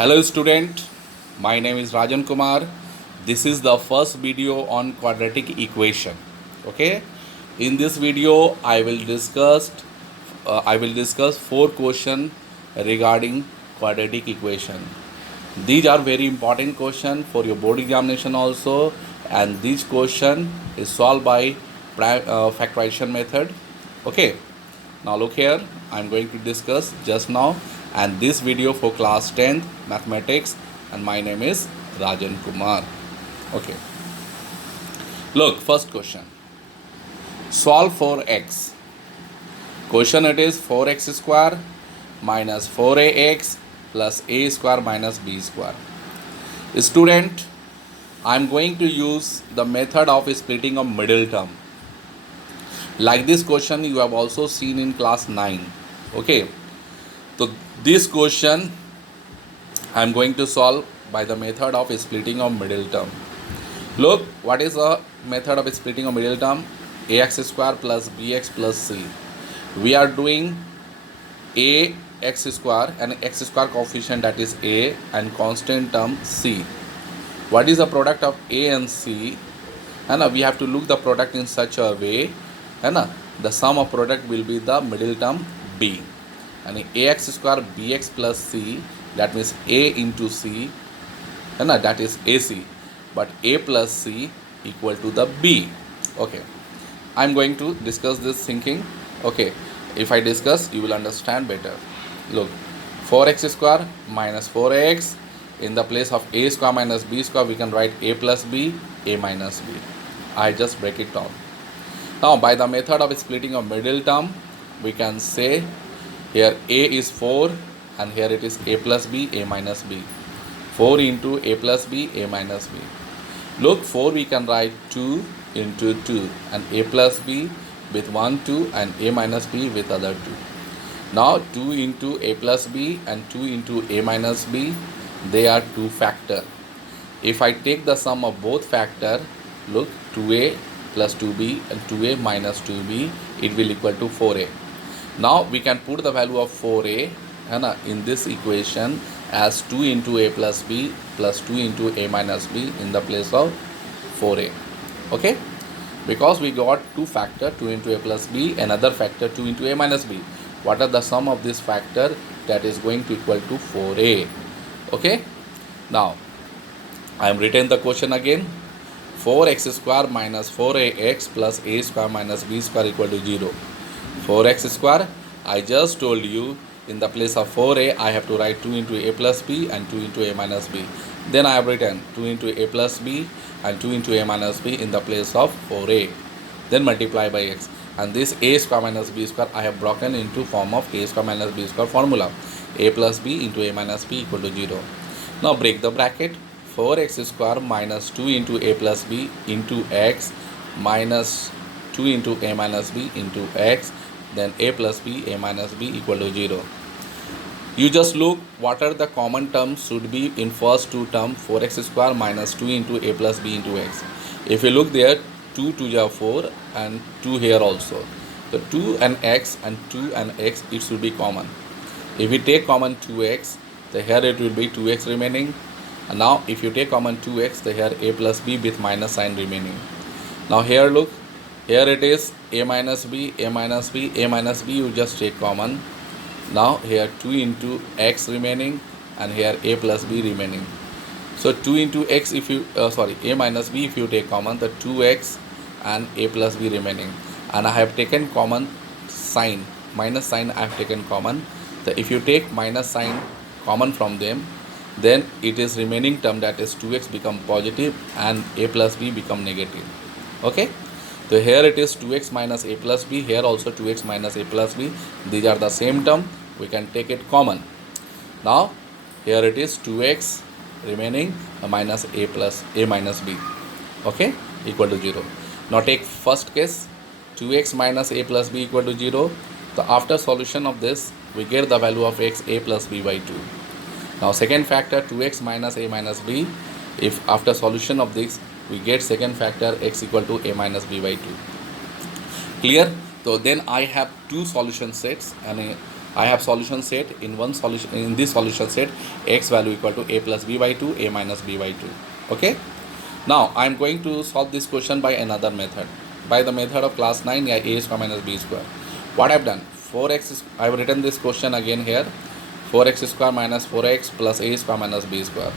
Hello student, my name is Rajan Kumar. This is the first video on quadratic equation. Okay, in this video I will discuss four questions regarding quadratic equation. These are very important question for your board examination also, and this question is solved by factorization method. Okay, now look here, I am going to discuss just now, and this video for class 10th mathematics, and my name is Rajan Kumar. Okay, look, first question, solve for x. Question it is 4x square minus 4ax plus a square minus b square. Student, I am going to use the method of splitting of middle term. Like this question you have also seen in class 9. Okay, so this question I am going to solve by the method of splitting of middle term. Look, what is the method of splitting of middle term? Ax square plus bx plus c. We are doing ax square and x square coefficient, that is a, and constant term c. What is the product of a and c? And we have to look the product in such a way, and the sum of product will be the middle term b. And ax square bx plus c, that means a into c, and that is ac. But a plus c equal to the b. Okay, I am going to discuss this thinking. Okay, if I discuss, you will understand better. Look, 4x square minus 4ax, in the place of a square minus b square we can write a plus b, a minus b. I just break it down. Now by the method of splitting of middle term, we can say here a is 4 and here it is a plus b, a minus b. 4 into a plus b, a minus b. Look, 4 we can write 2 into 2, and a plus b with 1 2 and a minus b with other 2. Now 2 into a plus b and 2 into a minus b, they are two factor. If I take the sum of both factor, look, 2a plus 2b and 2a minus 2b, it will equal to 4a. Now we can put the value of 4a in this equation as 2 into a plus b plus 2 into a minus b in the place of 4a. Okay, because we got two factor, 2 into a plus b, another factor 2 into a minus b. What are the sum of this factor? That is going to equal to 4a. Okay, now I am written the question again. 4x square minus 4ax plus a square minus b square equal to 0. 4x square, I just told you, in the place of 4a I have to write 2 into a plus b and 2 into a minus b. Then I have written 2 into a plus b and 2 into a minus b in the place of 4a. Then multiply by x. And this a square minus b square I have broken into form of a square minus b square formula. A plus b into a minus b equal to 0. Now break the bracket. 4x square minus 2 into a plus b into x minus 2 into a minus b into x, then a plus b, a minus b equal to 0. You just look what are the common terms should be in first two term, 4x square minus 2 into a plus b into x. If you look there, 2 2 are 4 and 2 here also. So 2 and x and 2 and x, it should be common. If we take common 2x, then here it will be 2x remaining. And now if you take common 2x, then here a plus b with minus sign remaining. Now here look, here it is a minus b, a minus b, a minus b, you just take common. Now here 2 into x remaining and here a plus b remaining. So 2 into x if you, a minus b if you take common, the 2x and a plus b remaining. And I have taken common sign, minus sign I have taken common. So if you take minus sign common from them, then it is remaining term, that is 2x become positive and a plus b become negative. Okay, so here it is 2x minus a plus b, here also 2x minus a plus b. These are the same term, we can take it common. Now here it is 2x remaining minus a plus a minus b, okay, equal to 0. Now take first case, 2x minus a plus b equal to 0. So after solution of this, we get the value of x, a plus b by 2. Now second factor, 2x minus a minus b, if after solution of this we get second factor x equal to a minus b by 2. Clear? So then I have two solution sets, and I have solution set in this solution set, x value equal to a plus b by 2, a minus b by 2. Okay. Now I am going to solve this question by another method, by the method of class 9, yeah, a square minus b square. What I have done, 4x, I have written this question again here, 4x square minus 4x plus a square minus b square.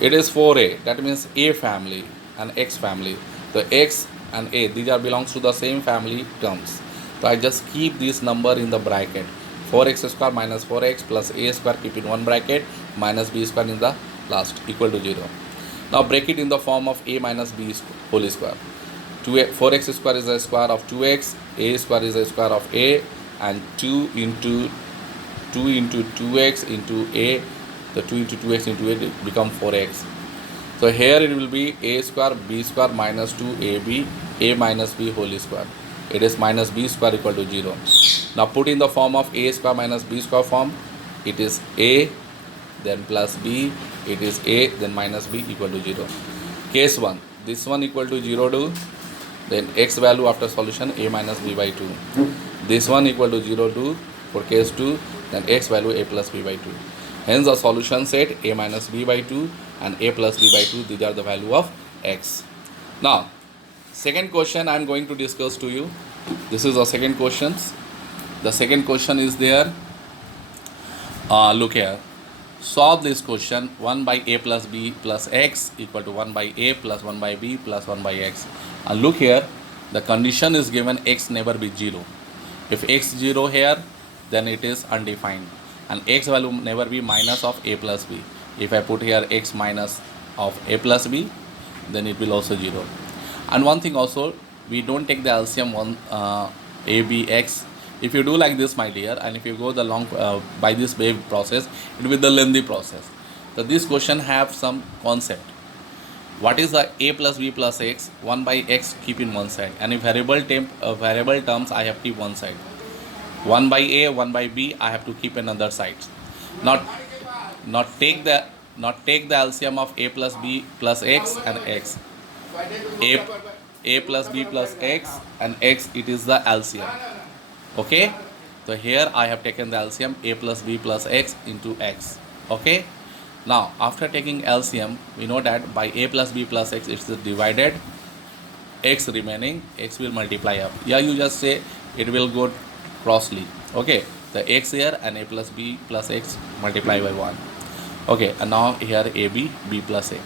It is 4a, that means a family and x family. The x and a, these are belongs to the same family terms. So I just keep this number in the bracket, 4x square minus 4x plus a square, keep in one bracket, minus b square in the last, equal to 0. Now break it in the form of a minus b whole square. 4x square is the square of 2x, a square is the square of a, and 2 into 2x into a, the 2 into 2x into a become 4x. So here it will be a square b square minus 2ab, a minus b whole square. It is minus b square equal to 0. Now put in the form of a square minus b square form. It is a, then plus b, it is a, then minus b equal to 0. Case 1, this one equal to 0 to, then x value after solution a minus b by 2. This one equal to 0 to, for case 2, then x value a plus b by 2. Hence the solution set a minus b by 2 and a plus b by 2, these are the value of x. Now second question I am going to discuss to you. This is the second question. The second question is there. Look here. Solve this question, 1 by a plus b plus x equal to 1 by a plus 1 by b plus 1 by x. And look here, the condition is given x never be 0. If x 0 here, then it is undefined. And x value never be minus of a plus b. If I put here x minus of a plus b, then it will also 0. And one thing also, we don't take the LCM a, b, x. If you do like this, my dear, and if you go the long by this wave process, it will be the lengthy process. So this question have some concept. What is the a plus b plus x? 1 by x keep in one side, and if variable terms I have keep one side. 1 by a, 1 by b I have to keep another side. Not take the LCM of a plus b plus x and x. A plus b plus x and x, it is the LCM. Okay, so here I have taken the LCM a plus b plus x into x. Okay, now after taking LCM, we know that by a plus b plus x it's divided, x remaining, x will multiply up. Yeah, you just say it will go crossly. Okay, the x here and a plus b plus x multiply by 1. Okay, and now here ab, b plus a.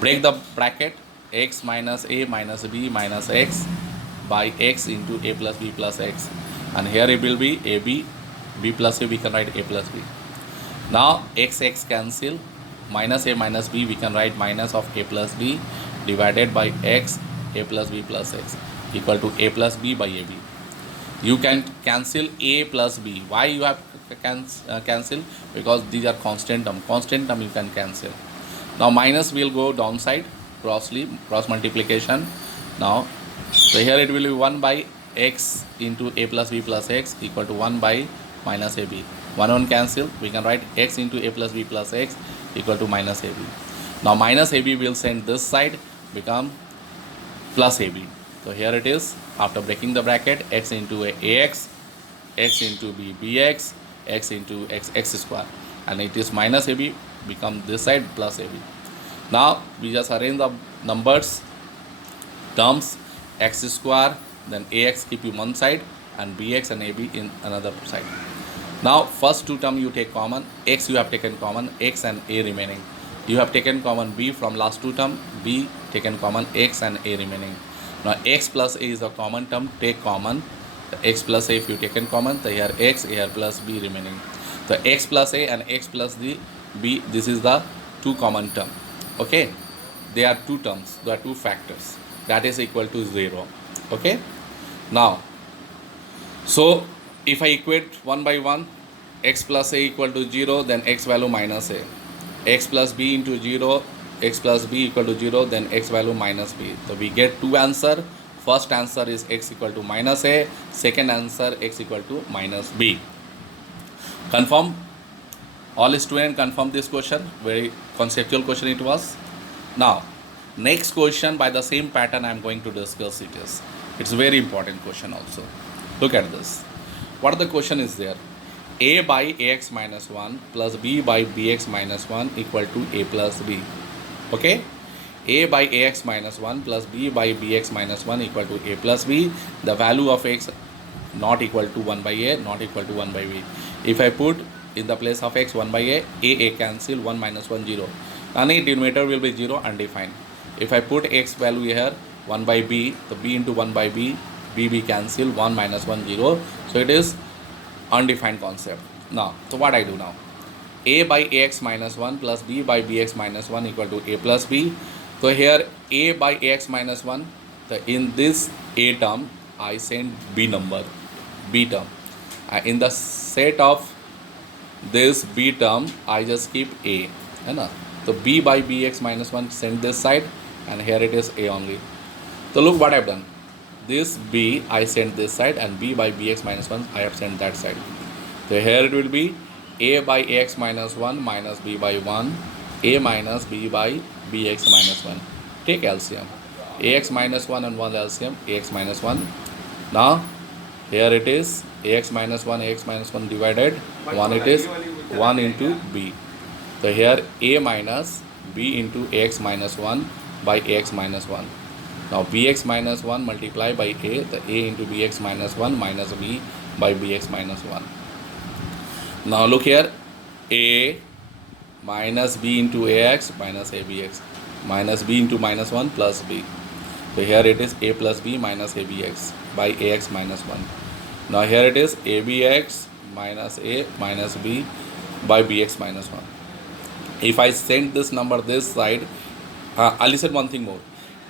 Break the bracket, x minus a minus b minus x by x into a plus b plus x, and here it will be ab, b plus a, we can write a plus b. Now x cancel, minus a minus b we can write minus of a plus b divided by x, a plus b plus x equal to a plus b by ab. You can cancel a plus b. Why you have cancel? Because these are constant term you can cancel. Now minus will go downside, cross multiplication. Now so here it will be 1 by x into a plus b plus x equal to 1 by minus ab. 1 cancel, we can write x into a plus b plus x equal to minus ab. Now minus ab will send this side, become plus ab. So here it is, after breaking the bracket, x into ax, x into b bx, x into x square, and it is minus ab, become this side plus ab. Now we just arrange the numbers, terms, x square, then ax keep in one side and bx and ab in another side. Now first two term you take common, x you have taken common, x and a remaining. You have taken common b from last two term, b taken common, x and a remaining. Now x plus a is a common term, take common. The x plus a if you taken common, so here x, here plus b remaining. So x plus a and x plus the b, this is the two common term. Okay, they are two terms, there are two factors, that is equal to 0. Okay, now so if I equate 1 by 1, x plus a equal to 0, then x value minus a, x plus b into 0, x plus b equal to 0, then x value minus b. So we get two answer. First answer is x equal to minus a, second answer x equal to minus b. Confirm? All students confirm this question, very conceptual question it was. Now next question by the same pattern I am going to discuss it is. It's a very important question also. Look at this. What the question is there? a by ax minus 1 plus b by bx minus 1 equal to a plus b. Okay, a by ax minus 1 plus b by bx minus 1 equal to a plus b. The value of x not equal to 1 by a, not equal to 1 by b. If I put in the place of x 1 by a cancel, 1 minus 1 0, and a denominator will be 0, undefined. If I put x value here 1 by b, the b into 1 by b, b cancel, 1 minus 1 0, so it is undefined concept. Now, so what I do now? A by ax minus 1 plus b by bx minus 1 equal to a plus b. So here a by ax minus 1, in this a term I send b number, b term. In the set of this b term I just keep a, है ना? So b by bx minus 1 send this side, and here it is a only. So look what I have done. This b I send this side, and b by bx minus 1 I have sent that side. So here it will be a by ax minus 1 minus b by 1, a minus b by bx minus 1. Take LCM. Ax minus 1 and 1 LCM, ax minus 1. Now here it is ax minus 1 divided 1, it is 1 into b. So here a minus b into ax minus 1 by ax minus 1. Now bx minus 1 multiply by a, the a into bx minus 1 minus b by bx minus 1. Now look here, a minus b into ax minus abx minus b into minus 1 plus b. So here it is a plus b minus abx by ax minus 1. Now here it is abx minus a minus b by bx minus 1. If I send this number this side, I'll listen one thing more.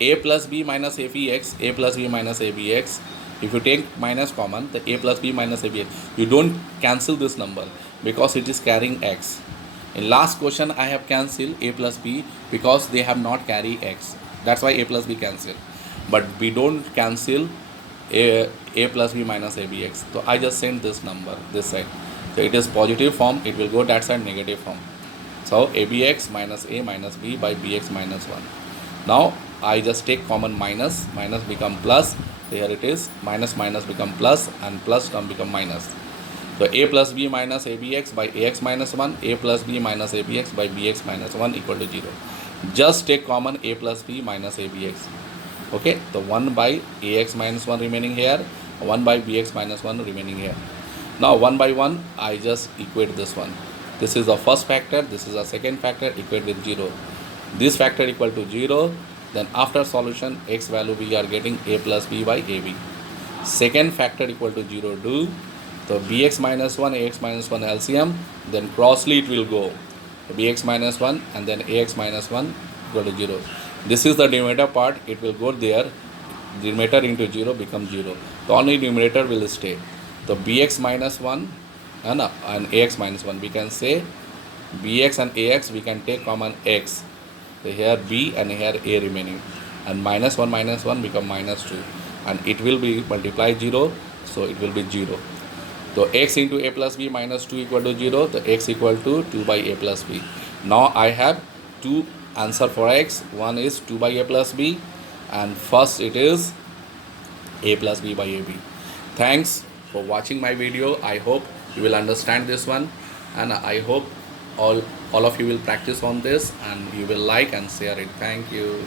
A plus b minus abx, a plus b minus abx. If you take minus common, the a plus b minus abx, you don't cancel this number because it is carrying x. In last question I have cancelled a plus b because they have not carry x. That's why a plus b cancel. But we don't cancel a plus b minus abx. So I just send this number this side. So it is positive form, it will go that side negative form. So abx minus a minus b by bx minus 1. Now I just take common minus, minus become plus. Here it is minus minus become plus, and plus term become minus. So a plus b minus abx by ax minus 1, a plus b minus abx by bx minus 1 equal to 0. Just take common a plus b minus abx. Okay, so 1 by ax minus 1 remaining here, 1 by bx minus 1 remaining here. Now 1 by 1 I just equate this one. This is the first factor, this is the second factor, equate with 0. This factor equal to 0. Then after solution x value we are getting a plus b by ab. Second factor equal to 0 do. So bx minus 1, ax minus 1 LCM, then crossly it will go. Bx minus 1 and then ax minus 1 equal to 0. This is the denominator part, it will go there. Denominator into 0 becomes 0. The only numerator will stay. So bx minus 1 and ax minus 1. We can say bx and ax, we can take common x. So here b and here a remaining, and minus 1 become minus 2, and it will be multiply 0, so it will be 0. So x into a plus b minus 2 equal to 0, the x equal to 2 by a plus b. Now I have two answer for x. One is 2 by a plus b, and first it is a plus b by ab. Thanks for watching my video. I hope you will understand this one, and I hope all of you will practice on this, and you will like and share it. Thank you.